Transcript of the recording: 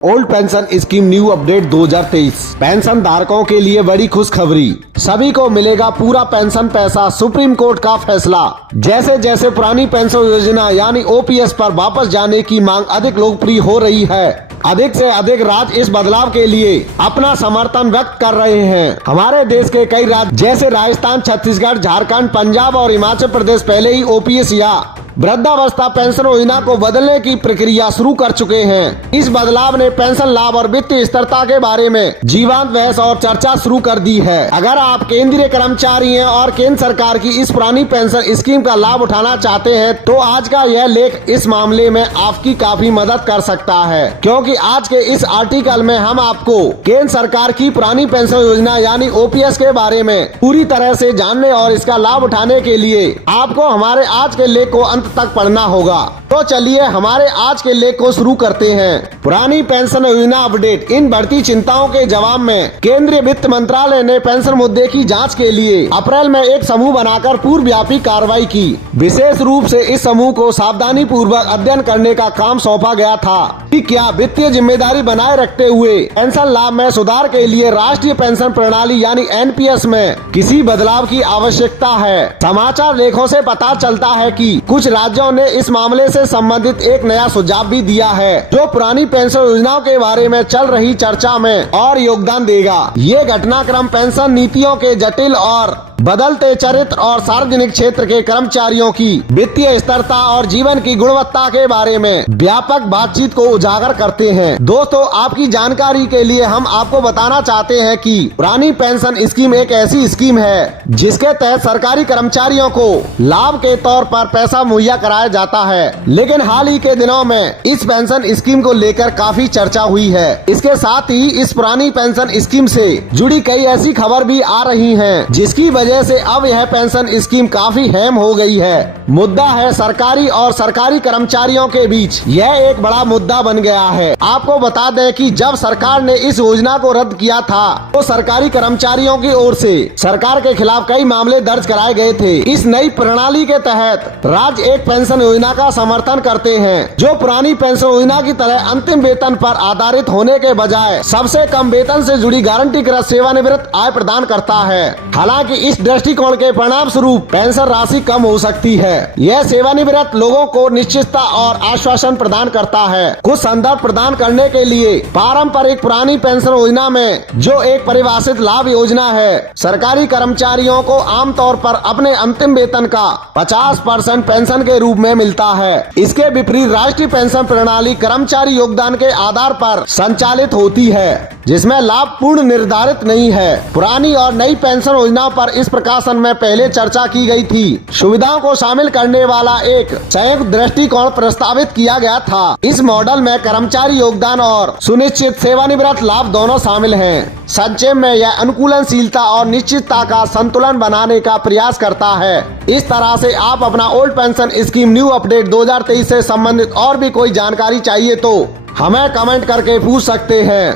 Old pension scheme new update 2023। Pension धारकों के लिए बड़ी खुशखबरी, सभी को मिलेगा पूरा पेंशन पैसा। सुप्रीम कोर्ट का फैसला। जैसे जैसे पुरानी पेंशन योजना यानी ओपीएस पर वापस जाने की मांग अधिक लोकप्रिय हो रही है, अधिक से अधिक राज्य इस बदलाव के लिए अपना समर्थन व्यक्त कर रहे हैं। हमारे देश के कई राज्य जैसे राजस्थान, छत्तीसगढ़, झारखंड, पंजाब और हिमाचल प्रदेश पहले ही ओपीएस या वृद्धावस्था पेंशन योजना को बदलने की प्रक्रिया शुरू कर चुके हैं। इस बदलाव ने पेंशन लाभ और वित्तीय स्थिरता के बारे में जीवंत बहस और चर्चा शुरू कर दी है। अगर आप केंद्रीय कर्मचारी हैं और केंद्र सरकार की इस पुरानी पेंशन स्कीम का लाभ उठाना चाहते हैं, तो आज का यह लेख इस मामले में आपकी काफी मदद कर सकता है, क्योंकि आज के इस आर्टिकल में हम आपको केंद्र सरकार की पुरानी पेंशन योजना यानी ओपीएस के बारे में पूरी तरह से जानने और इसका लाभ उठाने के लिए आपको हमारे आज के लेख को अंत तक पढ़ना होगा। तो चलिए हमारे आज के लेख को शुरू करते हैं। पुरानी पेंशन योजना अपडेट। इन बढ़ती चिंताओं के जवाब में केंद्रीय वित्त मंत्रालय ने पेंशन मुद्दे की जांच के लिए अप्रैल में एक समूह बनाकर पूर्व व्यापी कार्रवाई की। विशेष रूप से इस समूह को सावधानी पूर्वक अध्ययन करने का काम सौंपा गया था कि क्या वित्तीय जिम्मेदारी बनाए रखते हुए पेंशन लाभ में सुधार के लिए राष्ट्रीय पेंशन प्रणाली यानी एनपीएस में किसी बदलाव की आवश्यकता है। समाचार लेखों से पता चलता है कि कुछ राज्यों ने इस मामले से संबंधित एक नया सुझाव भी दिया है, जो पुरानी पेंशन योजनाओं के बारे में चल रही चर्चा में और योगदान देगा। ये घटनाक्रम पेंशन नीतियों के जटिल और बदलते चरित्र और सार्वजनिक क्षेत्र के कर्मचारियों की वित्तीय स्थिरता और जीवन की गुणवत्ता के बारे में व्यापक बातचीत को उजागर करते हैं। दोस्तों, आपकी जानकारी के लिए हम आपको बताना चाहते हैं कि पुरानी पेंशन स्कीम एक ऐसी स्कीम है जिसके तहत सरकारी कर्मचारियों को लाभ के तौर पर पैसा मुहैया कराया जाता है। लेकिन हाल ही के दिनों में इस पेंशन स्कीम को लेकर काफी चर्चा हुई है। इसके साथ ही इस पुरानी पेंशन स्कीम से जुड़ी कई ऐसी खबर भी आ रही है, जिसकी वजह से अब यह पेंशन स्कीम काफी हैम हो गई है। मुद्दा है सरकारी और सरकारी कर्मचारियों के बीच यह एक बड़ा मुद्दा बन गया है। आपको बता दें कि जब सरकार ने इस योजना को रद्द किया था, तो सरकारी कर्मचारियों की ओर से सरकार के खिलाफ कई मामले दर्ज कराए गए थे। इस नई प्रणाली के तहत राज्य एक पेंशन योजना का समर्थन करते हैं, जो पुरानी पेंशन योजना की तरह अंतिम वेतन पर आधारित होने के बजाय सबसे कम वेतन से जुड़ी गारंटीकृत सेवानिवृत्त आय प्रदान करता है। हालांकि इस दृष्टिकोण के परिणाम स्वरूप पेंशन राशि कम हो सकती है। यह सेवानिवृत्त लोगों को निश्चितता और आश्वासन प्रदान करता है। कुछ संदर्भ प्रदान करने के लिए पारंपरिक पुरानी पेंशन योजना में, जो एक परिभाषित लाभ योजना है, सरकारी कर्मचारियों को आमतौर पर अपने अंतिम वेतन का 50% पेंशन के रूप में मिलता है। इसके विपरीत राष्ट्रीय पेंशन प्रणाली कर्मचारी योगदान के आधार पर संचालित होती है, जिसमें लाभ पूर्ण निर्धारित नहीं है। पुरानी और नई पेंशन योजनाओं पर इस प्रकाशन में पहले चर्चा की गई थी। सुविधाओं को शामिल करने वाला एक संयुक्त दृष्टिकोण प्रस्तावित किया गया था। इस मॉडल में कर्मचारी योगदान और सुनिश्चित सेवानिवृत्त लाभ दोनों शामिल हैं। संक्षेप में यह अनुकूलनशीलता और निश्चितता का संतुलन बनाने का प्रयास करता है। इस तरह से आप अपना old pension scheme new update 2023 से संबंधित और भी कोई जानकारी चाहिए तो हमें कमेंट करके पूछ सकते हैं।